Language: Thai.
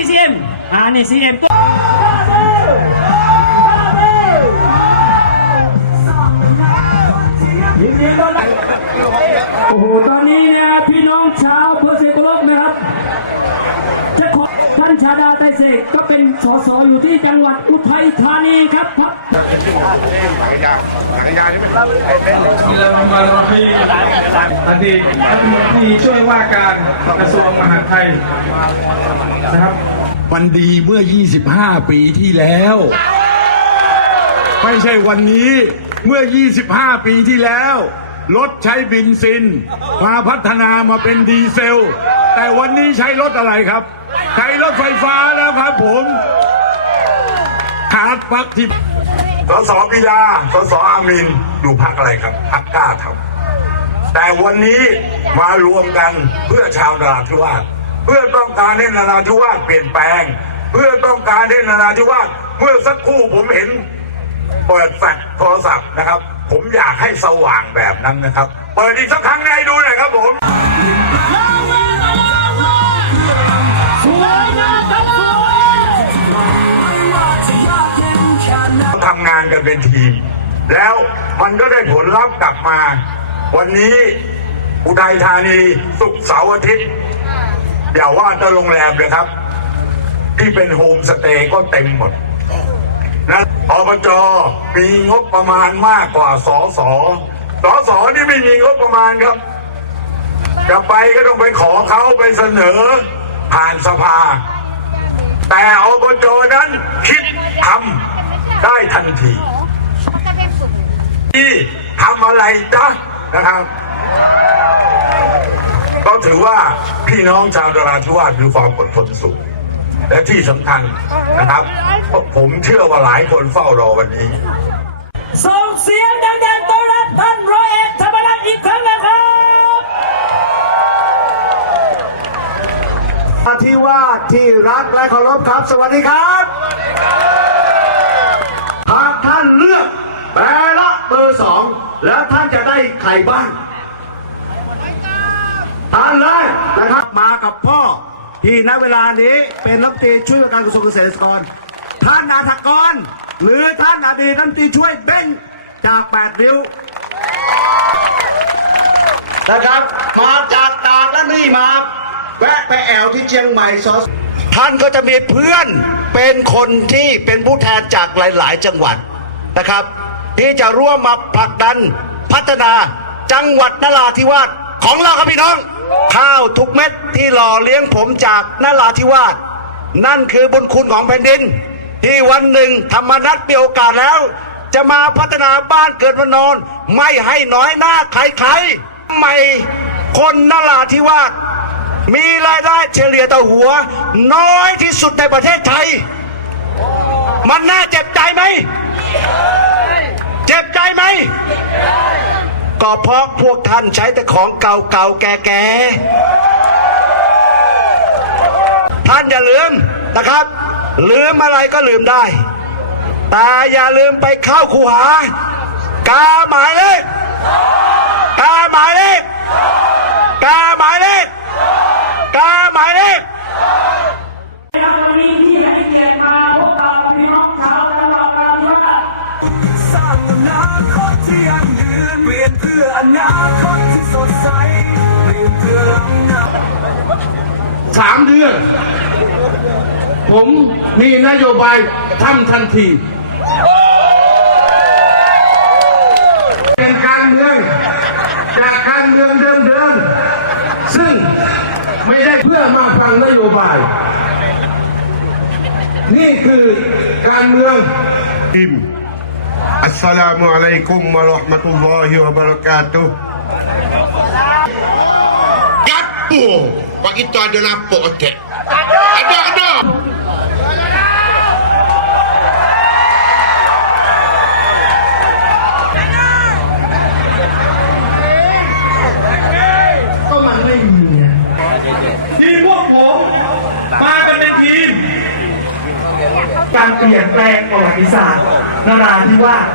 นี่ซีเอ็มตัวยินดีต้อนรับโอ้โหตอนนี้เนี่ยพี่น้องชาวอำเภอเสกโลกนะครับท่านขอท่านชาดาไตรเสกก็เป็นสสอยู่ที่จังหวัดอุทัยธานีครับพักมีเรามาลงที่อดีตรัฐมนตรีช่วยว่าการกระทรวงมหาดไทยนะครับวันดีเมื่อ 25 ปีที่แล้ว ไม่ใช่วันนี้เมื่อ 25 ปีที่แล้ว รถใช้บินซิน มาพัฒนามาเป็นดีเซล แต่วันนี้ใช้รถอะไรครับ ใช้รถไฟฟ้าแล้วครับผมขาดพักที่สสพิยาสสอามินอยู่พักอะไรครับพักกล้าทำแต่วันนี้มารวมกันเพื่อชาวนราธิวาสเพื่อต้องการให้นราธิวาสเปลี่ยนแปลง เพื่อต้องการให้นราธิวาสเมื่อสักครู่ผมเห็น เปิดแฟลชโทรศัพท์นะครับ ผมอยากให้สว่างแบบนั้นนะครับ เปิดอีกสักครั้งให้ดูหน่อยครับผมทำงานกันเป็นทีม แล้วมันก็ได้ผลลัพธ์กลับมา วันนี้อุทัยธานีสุกร์เสาร์อาทิตย์อย่าว่าแต่โรงแรมเลยครับ ที่เป็นโฮมสเตย์ก็เต็มหมด นะอบจมีงบประมาณมากกว่าสอสอสอสอนี่ไม่มีงบประมาณครับ จะไปก็ต้องไปขอเขาไปเสนอผ่านสภา แต่อบจนั้นคิดทำได้ทันทีที่ทำอะไรจ๊ะนะครับก็ถือว่าพี่น้องชาวนราธิวาสมีความอดทนสูง และที่สำคัญนะครับ ผมเชื่อว่าหลายคนเฝ้ารอวันนี้ส่งเสียงดังๆต้อนรับท่านร้อยเอกธรรมนัฐอีกครั้งนะครับที่ว่าที่รักและเคารพครับ สวัสดีครับหากท่านเลือกแปรละเบอร์สองแล้วท่านจะได้ไข่บ้านท่านเลยนะครับมากับพ่อ ที่ณเวลานี้เป็นรัฐมนตรีช่วยว่าการกระทรวงเกษตรและสหกรณ์ท่านนาถกร หรือท่านอดีตรัฐมนตรีช่วยเบ้งจากแปดริ้วนะครับมาจากตากและนี่มาแวะไปแอวที่เชียงใหม่ซอสท่านก็จะมีเพื่อนเป็นคนที่เป็นผู้แทนจากหลาย ๆ จังหวัดนะครับ ที่จะร่วมมาผลักดันพัฒนาจังหวัดนราธิวาสของเราครับพี่น้อง ข้าวทุกเม็ดที่หล่อเลี้ยงผมจากนราธิวาสนั่นคือบุญคุณของแผ่นดิน ที่วันหนึ่งธรรมนัตมีโอกาสแล้ว จะมาพัฒนาบ้านเกิดวันนอน ไม่ให้น้อยหน้าใครๆทำไมคนนราธิวาสมีรายได้เฉลี่ยต่อหัว น้อยที่สุดในประเทศไทย มันน่าเจ็บใจไหม เจ็บใจไหม ก็เพราะพวกท่านใช้แต่ของเก่าๆแก่ๆท่านอย่าลืมนะครับ ลืมอะไรก็ลืมได้ แต่อย่าลืมไปเข้าคูหากาหมายเลขกาหมายเลขกาหมายเลขกาหมายเลขเกียกาหวัดนราธิวาสร้างอนาคตที่ยั่งยืนเปลี่ยนพ ออนาคตที่สดใสเปลี่ยนเพื่ออนาคตสามเดือน ผมมีนโยบายทำทันทีเป็นการเมืองจากการเมืองเดิมๆซึ่งไม่ได้เพื่อมาฟังนโยบาย นี่คือการเมือง Assalamualaikum warahmatullahi wabarakatuh. Gapo? Pak kita ada lapuk tak? Ada ada. การเปลี่ยนแปลงประวัติศาสตร์นราธิวาส